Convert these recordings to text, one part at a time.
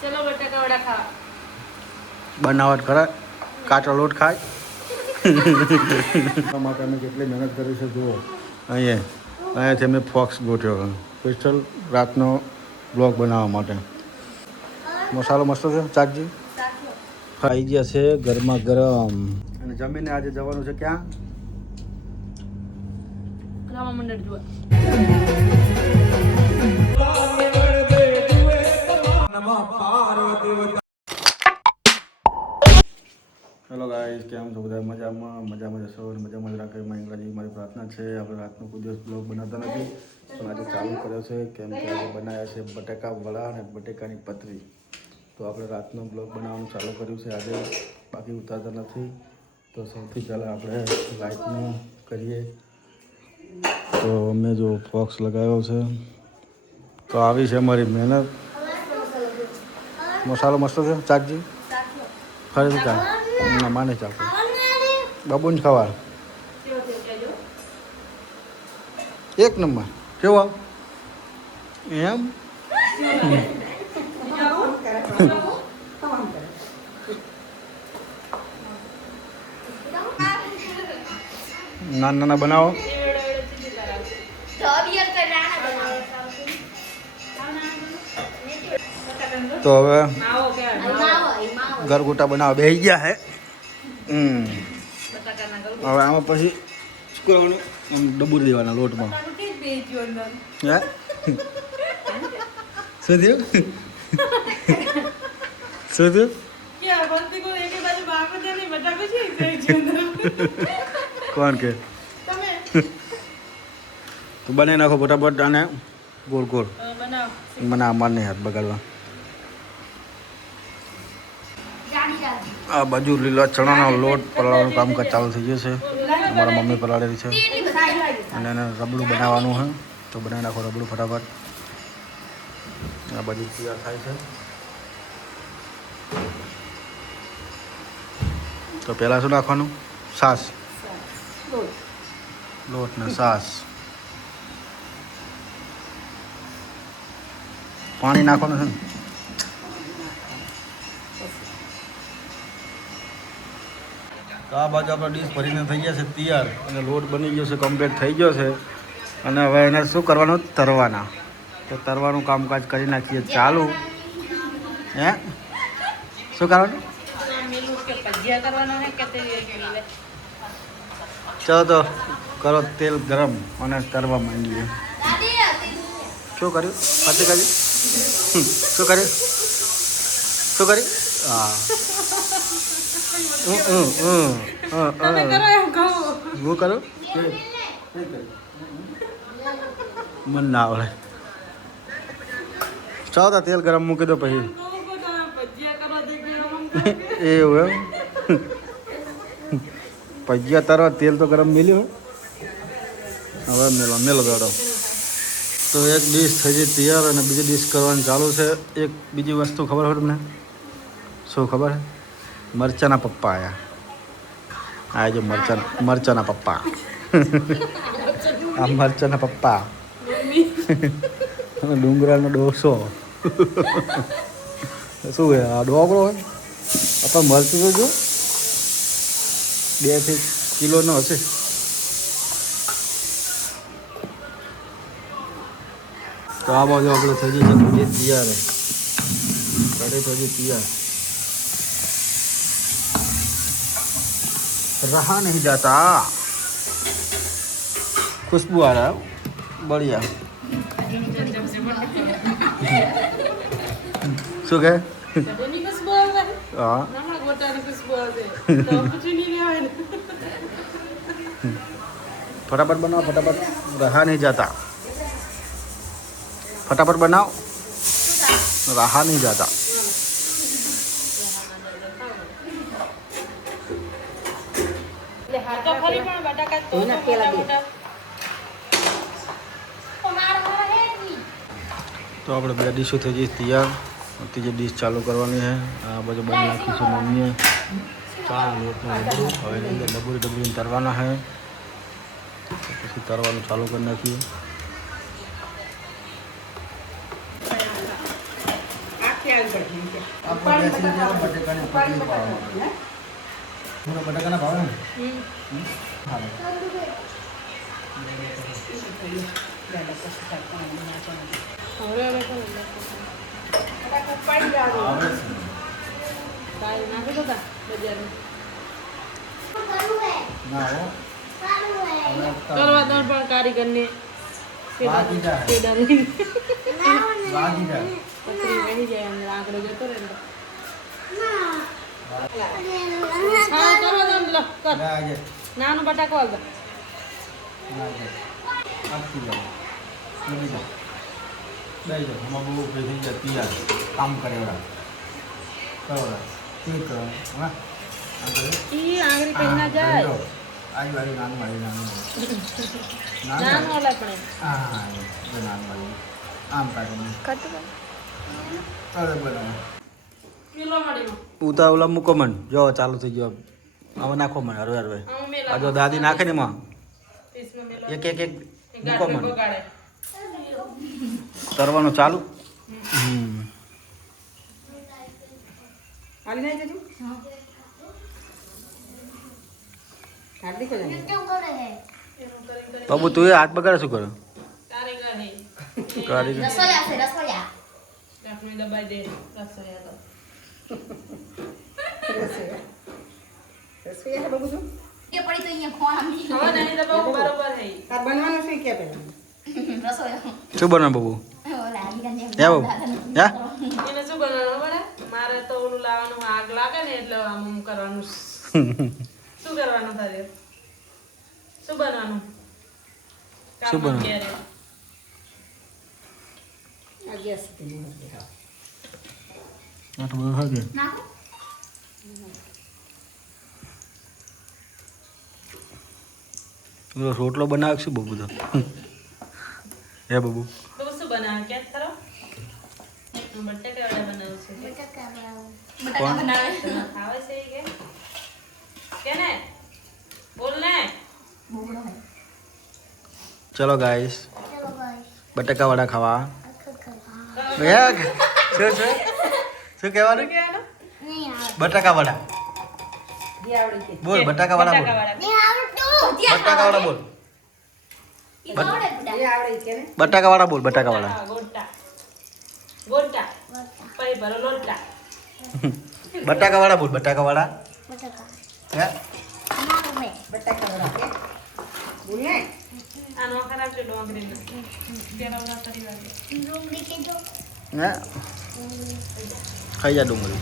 ચલો બટાકા વડા ખાવા. બનાવટ કરે કાચો લોટ ખાય માટે અમે કેટલી મહેનત કરી છે જુઓ. અહીંયાથી અમે ફોક્સ ગોઠ્યો સ્પેશિયલ રાતનો બ્લોગ બનાવવા માટે. મસાલો મસ્ત છે ચાકજી. ખાઈ ગયા છે ગરમા ગરમ. અને જમીને આજે જવાનું છે ક્યાં? રામા મંડળ જોવા. હેલો ગાઈસ, કેમ છો બધા? મજામાં જશો અને મજામાં જ રાખે એમાં ઇંગ્લિશ મારી પ્રાર્થના છે. આપણે રાતનો કોઈ દિવસ બ્લોગ બનાવતા નથી પણ આજે ચાલુ કર્યો છે કેમ કે આજે બનાવ્યા છે બટાકા વડા અને બટેકાની પતરી. તો આપણે રાતનો બ્લોગ બનાવવાનું ચાલુ કર્યું છે આજે, બાકી ઉતારતા નથી. તો સૌથી પહેલાં આપણે લાઇટનું કરીએ. તો અમે જો ફોક્સ લગાવ્યો છે. તો આવી છે અમારી મહેનત. મસાલો મસ્ત છે ચાકજી. ખરી ચાલ ના માને ચાલશે બાબુ ને ખાવા એક નંબર કેવો એમ. નાના બનાવો તો હવે ગરગોટા બનાવવા બેસી ગયા હે. હવે આમાં પછી શું કરવાનું? આમ ડબુરી દેવાના લોટમાં. હે શું થયું? શું થયું? કોણ કે તું બનાવી નાખો ફટાફટ અને ગોળ ગોળ મને અમાર નહીં હાથ બગાડવા. આ બાજુ લીલા ચણાનો લોટ પલાળવાનું કામકાજ ચાલુ થઈ ગયું છે. અમારા મમ્મી પલાળેલી છે અને એને રબડું બનાવવાનું છે. તો બનાવી નાખો રબડું ફટાફટ. આ બાજુ તૈયાર થાય છે. તો પહેલાં શું નાખવાનું? છાશ, લોટ ને છાશ. પાણી નાખવાનું છે ને? તો આ બાજુ આપણે ડીશ ભરીને થઈ ગયા છે તૈયાર અને લોટ બની ગયો છે, કમ્પ્લીટ થઈ ગયો છે. અને હવે એને શું કરવાનું? તરવાના. તો તરવાનું કામકાજ કરી નાખીએ ચાલુ. હે શું કરવાનું? ચાલો તો કરો તેલ ગરમ અને તરવા માંડીએ. શું કર્યું ફતેકાજી? શું કર્યું? શું કર્યું? હા હું કરું મન ના આવડે. ચાલો તો તેલ ગરમ મૂકી દો પછી. એવું એમ? ભજીયા તરવા તેલ તો ગરમ મેલ્યું. હવે મેલો દોડો. તો એક ડીશ થઈ ગઈ તૈયાર અને બીજી ડીશ કરવાની ચાલુ છે. એક બીજી વસ્તુ ખબર હોય તમને? શું ખબર છે? મરચાના પપ્પા આવ્યા. આ જો મરચાના પપ્પા. આ મરચાના પપ્પા ડુંગરાનો ડોસો. શું હોય આ? ડોગરો હોય આપણે મરચું તો જો 2 કિલોનો હશે. તો આ બાજુ આપણે થઈ જઈએ કઢી તૈયાર. કઢી તો હજી તૈયાર. रहा नहीं जाता. खुशबू आ रहा है बढ़िया. શું કહે? હા फटाफट बनाओ फटाफट. रहा नहीं जाता. फटाफट बनाओ. रहा नहीं जाता. તો આપણે બે ડીશો થઈ જઈએ તૈયાર. ત્રીજી ડીશ ચાલુ કરવાની છે. આ બાજુ બની નાખી છે મમ્મીએ ચા લોટનું ડબરું. હવે એની અંદર ડબરીને તરવાના છે. પછી તરવાનું ચાલુ કરી નાખીએ. બટાકાના ભાવે ને હાલે હવે પાણી જાવ કાઈ નાખી દો તા બજારમાં ના હો કરવા દો પણ કારીગરને વાગી જાય. પેડા લઈને વાગી જાય પતરી રહી જાય અંદર આંકડો જતો રહે ને હા કરવા દો ને લો કર ના આજે નાનું બટાકો હાલ દો ના આજે આપતી જાઓ લઈ જાઓ લઈ જાઓ હમણાં બહુ ભેગી જાય તૈયાર કામ કરે એવડા કરોડા ઠીક કરો હા ઈ આંગળી પહેરી ના જાય આવી વાળી નાનું વાળી નાનું નાનું ઓલા પણ હા હા નાનું વાળી આમ કાઢો અરે બનાવો કિલો મડીમાં ઉતા ઓલા મૂકો મન જો ચાલુ થઈ ગયો હવે નાખો મન હરવે હરવે આમ મેલા આ જો દાદી નાખે ને એમાં પીસમાં મેલો એક એક એક મૂકો ગાંઠ મન બગાડે તરવાનું ચાલુ હાલી નહીં જતું હાર્દિક જ બાબુ તું એ હાથ બગાડે શું કરે કારીગર હે કારીગર આપણે દબાઈ દે રસોયા તો હવે નહીં દબાવું બરોબર હે શું બનાવ બાબુ યા બાબુ યા એને શું કરવાનું ખબર હે? મારે તો ઓલું લાવવાનું આગ લાગે ને એટલે આમ આમ કરવાનું શું કરવાનું તારે શું બનવાનું શું બનવાનું? ક્યારે? આટલું બધું થાય કે પેલો રોટલો બનાવે શું બહુ બધો હે બાબુ તો શું બનાવે કે કરો બટાકા વાળા બનાવું છું કોણ તને ખાવે છે ઈ કે ને બોલ ને ચલો ગાઈસ બટાકા વડા ખાવા શું શું શું કહેવાનું બટાકા વડા બોલ બટાકા વડા બોલ બટાકા વડા બોલ બટાકા વડા બોલ બટાકા વડા ગોટા ગોટા પઈ ભરો લોટા બટાકા વડા બોલ બટાકા વડા હે આ નો ખરાબ છે ડોંગરી પેલા ઓલા કરી વાગે હે ખાઈ જા ડુંગળી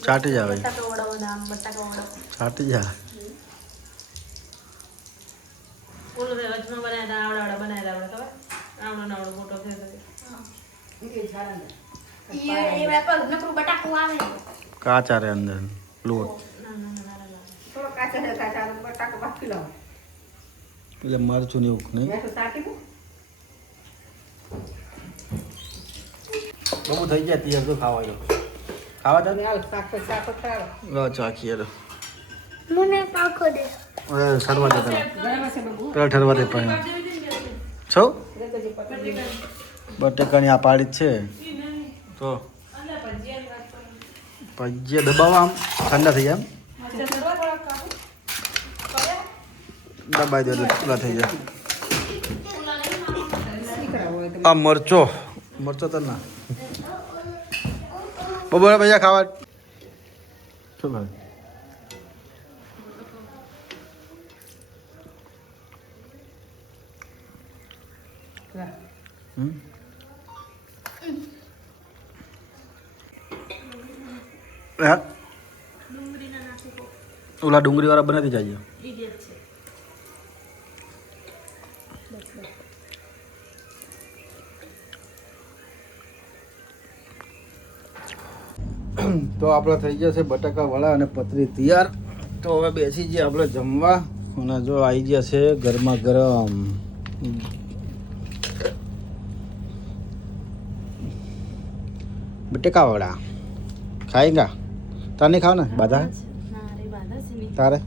ચાટી જા ભાઈ બટાકા વડા બનાવ બટાકા વડા ચાટી જા ઓલું તે વચમાં બનાવ્યા આવડા બનાવ્યા આપણે ખબર આવડો નાવડો મોટો થયો કાચા રે અંદર લોટ એટલે મરચું ને એવું નહીં બહુ થઈ ગયા તૈયાર તો ખાવા જો ખાવા ચાખીએ તો હવે ઠરવા દે પેલા ઠરવા દે પણ છો બટેકાની આ પાડી જ છે તો ભજીયા દબાવવા આમ ઠંડા થઈ જાય એમ દબાઈ દે એટલે પૂરા થઈ જાય આ મરચો તો ના બબોરા ભૈયા ખાવા શું ખાય હા ઓલા ડુંગળી વાળા બનાવી જાય તો આપણે થઈ ગયા છે બટાકા વડા અને પતરી તૈયાર તો હવે બેસી જઈએ આપણે જમવા અને જો આવી ગયા છે ગરમા ગરમ બટેકા વડા ખાएगा તારે નહીં ખાવ ને બાધા તારે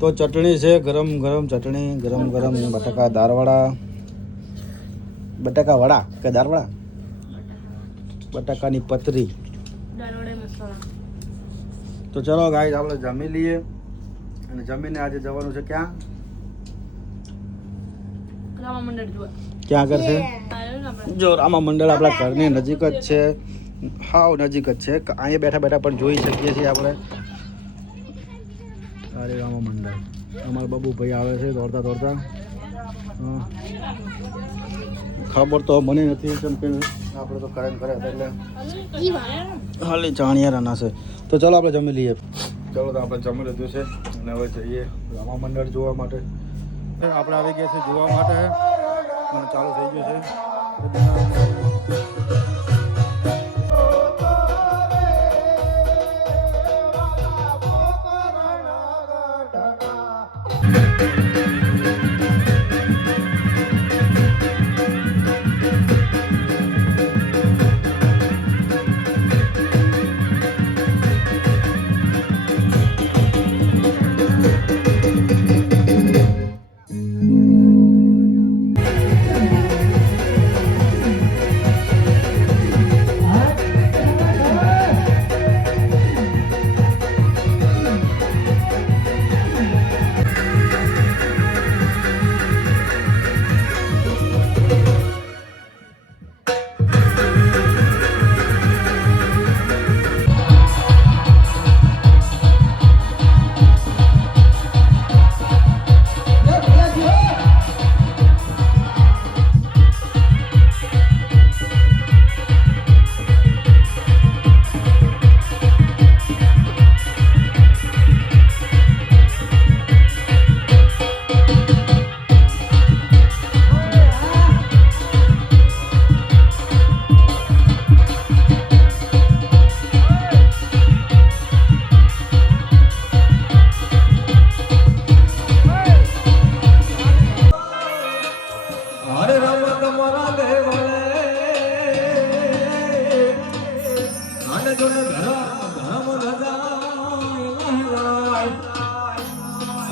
તો ચટણી છે, ગરમ ગરમ ચટણી, ગરમ ગરમ બટાકા દાળવડા, બટાકા વડા કે દાળવડા, બટાકાની પતરી. તો ચલો ગાઈસ આપણે જમી લઈએ અને જમીને આજે જવાનું છે ક્યાં? ક્યાં આગળ છે? જો રામા મંડળ આપણા ઘરની નજીક જ છે, હાવ નજીક જ છે. અહીંયા બેઠા બેઠા પણ જોઈ શકીએ છીએ આપણે. અરે રામા મંડળ, અમારા બાબુભાઈ આવે છે દોડતા દોડતા. ખબર તો મને નથી કેમ કે આપણે તો કરંટ કરે એટલે ખાલી ચાણિયારાના છે. તો ચાલો આપણે જમી લઈએ. ચાલો તો આપણે જમી લીધું છે અને હવે જઈએ રામા મંડળ જોવા માટે. આપણે આવી ગયા છે જોવા માટે અને ચાલુ થઈ ગયું છે.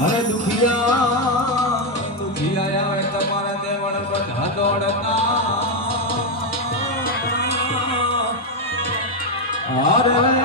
અરે દુખિયા આવે તમારા દેવળ બધા દોડતા. અરે